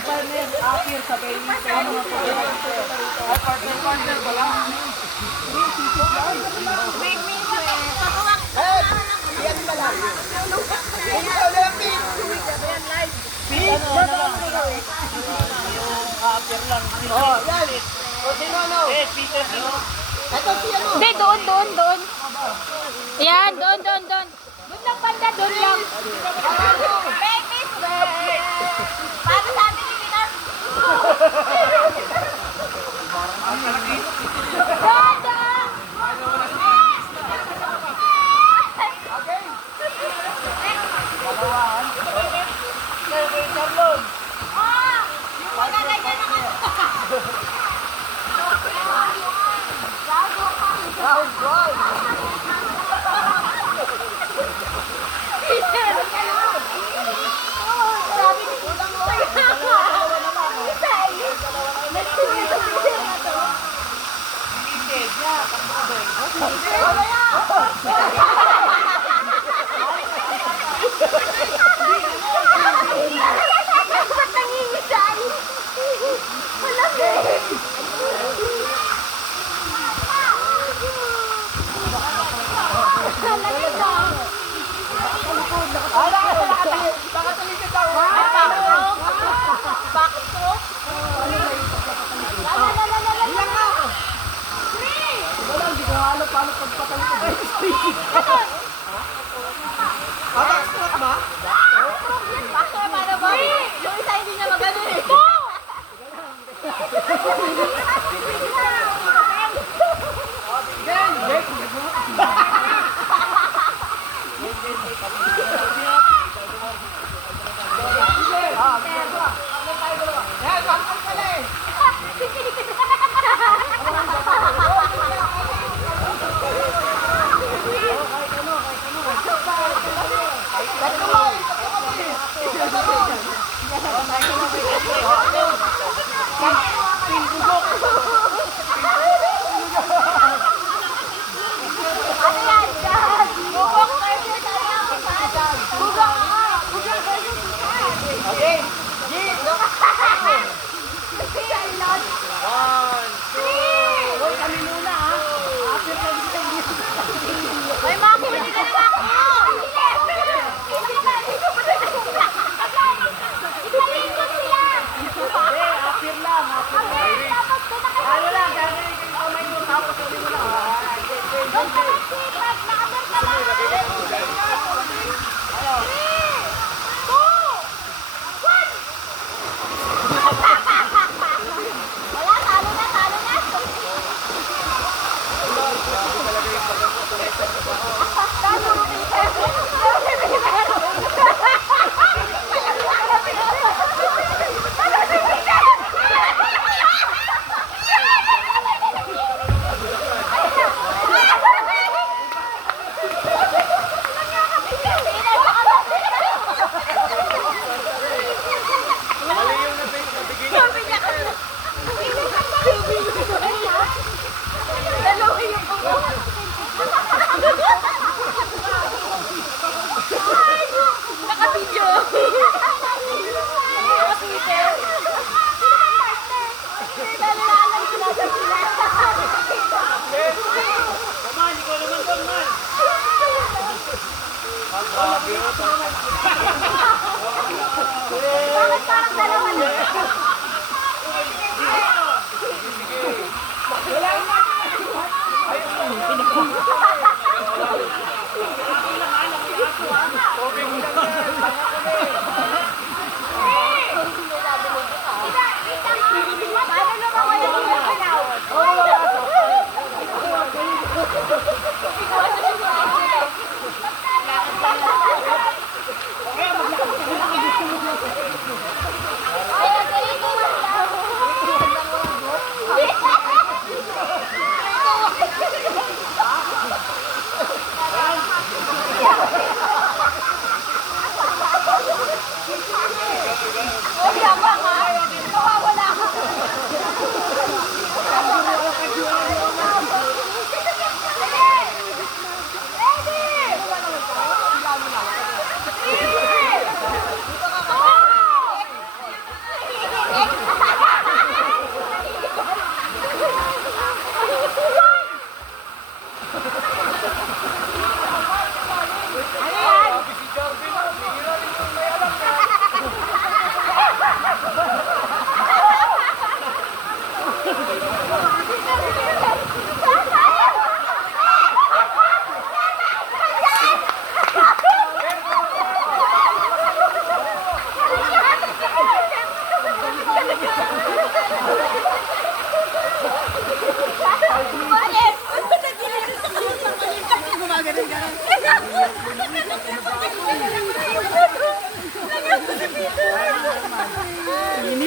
Partner, apir sa baby. Partner pala. Make me pagawak. Yan pala. Ikaw na lang, Pete. Yan, live. Pete, yung apir lang. Oh, yan. O, sino no? Peter, sino? Ito si ano? Hindi, doon. Ayan, doon. Doon lang banda, doon lang. Baby, paano sabi ni Pinas? Dada! Yung magaganyan na kayo. Yung isa hindi niya magaling eh. May makinig ka na ako! Italikot sila! Apir lang. yabang ha. Nawawala ka.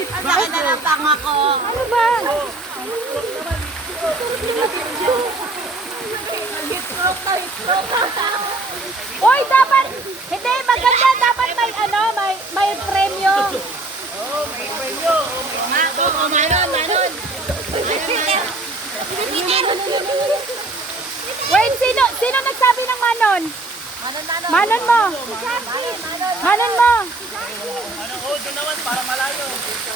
Ang sakit na ng panga ko. Ano ba? Uy, dapat, hindi, maganda, dapat may ano, may premyo. Wait, sino nagsabi ng manon? Manon mo. Manon mo.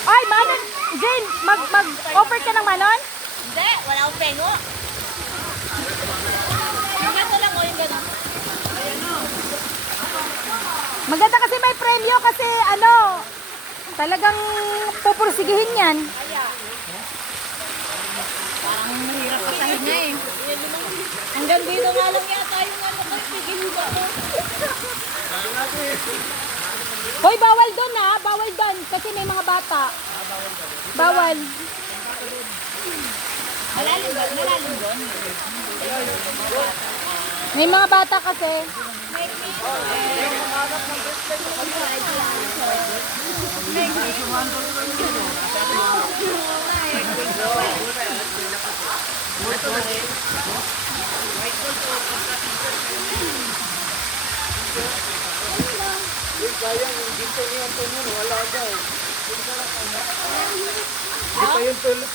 Ay, manon. Jane, mag-offer ka ng manon? Hindi, wala akong pengo. Yung gato lang o yung gano'n. Maganda kasi may premyo kasi ano, talagang pupursigihin yan. Parang mahirap pasahin na eh. Hanggang dito nga lang yata yung ano ko, pigil ko. Hoy, bawal doon ha, bawal doon kasi may mga bata. Bawal. Malalim doon, malalim doon. May mga bata kasi.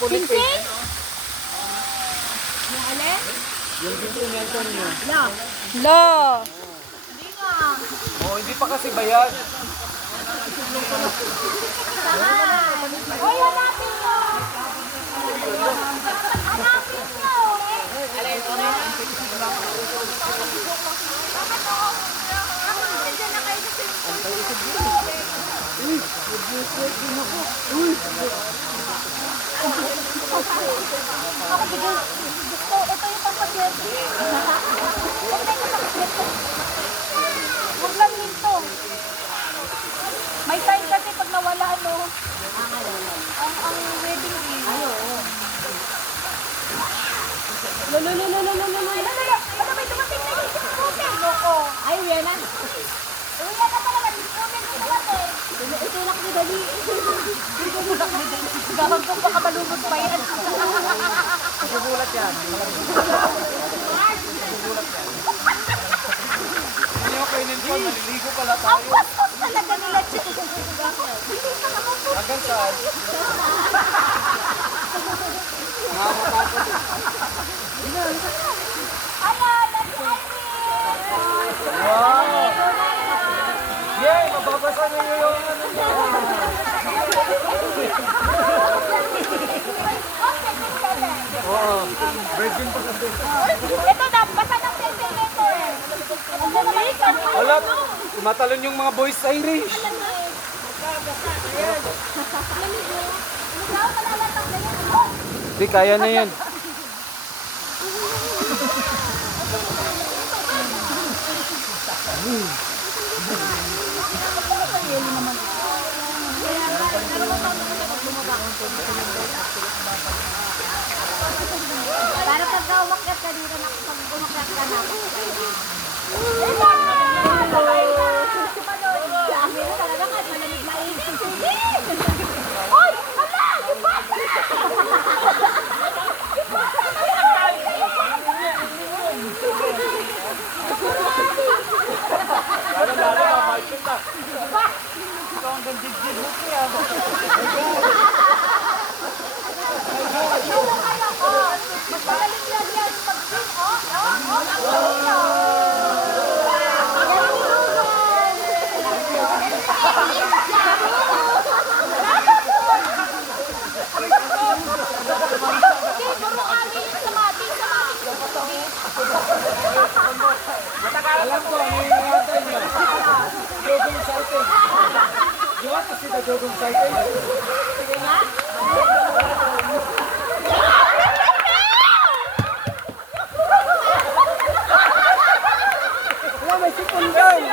Pinsing? Yung alin? Lo. Oh, hindi pa kasi bayad. Hoy, hanapin mo. Hanapin mo. Ako bigay. Gusto, ito yung pampaswerte. Huwag na yung pampaswerte. Huwag lang hinto. May time kasi pag nawala ano. Ang wedding ring. Ay, oo. Ano may dumating na yung disputin? Loko. Ay, yan na. Uwi na talaga. Disputin ko dumating. Itulak ni Dali. Itulak ni Dali. Gawag ko baka malumot pa yan. Nagugulat yan. Hindi ako kainin ko, maliligo pala Ang tayo. bastos talaga nila, Che. Hanggang saan? Nakakapapot. Ayan, that's Irene. Wow! Yay! Mababasa niyo yung ano niya. Oo. Virgin pa kasi. Ito na, basa ng ventilator. Wala. Tumatalon yung mga boys sa Irish. Hindi, kaya na yan. Para pagka umakyat ka dito, pag umakyat ka na, Oy! Hala! Yung bata! Lalo, mamalit ka. Ikaw ang gandig-dig mo kaya. dugong cycle. Sige nga. Wala, may sipon doon.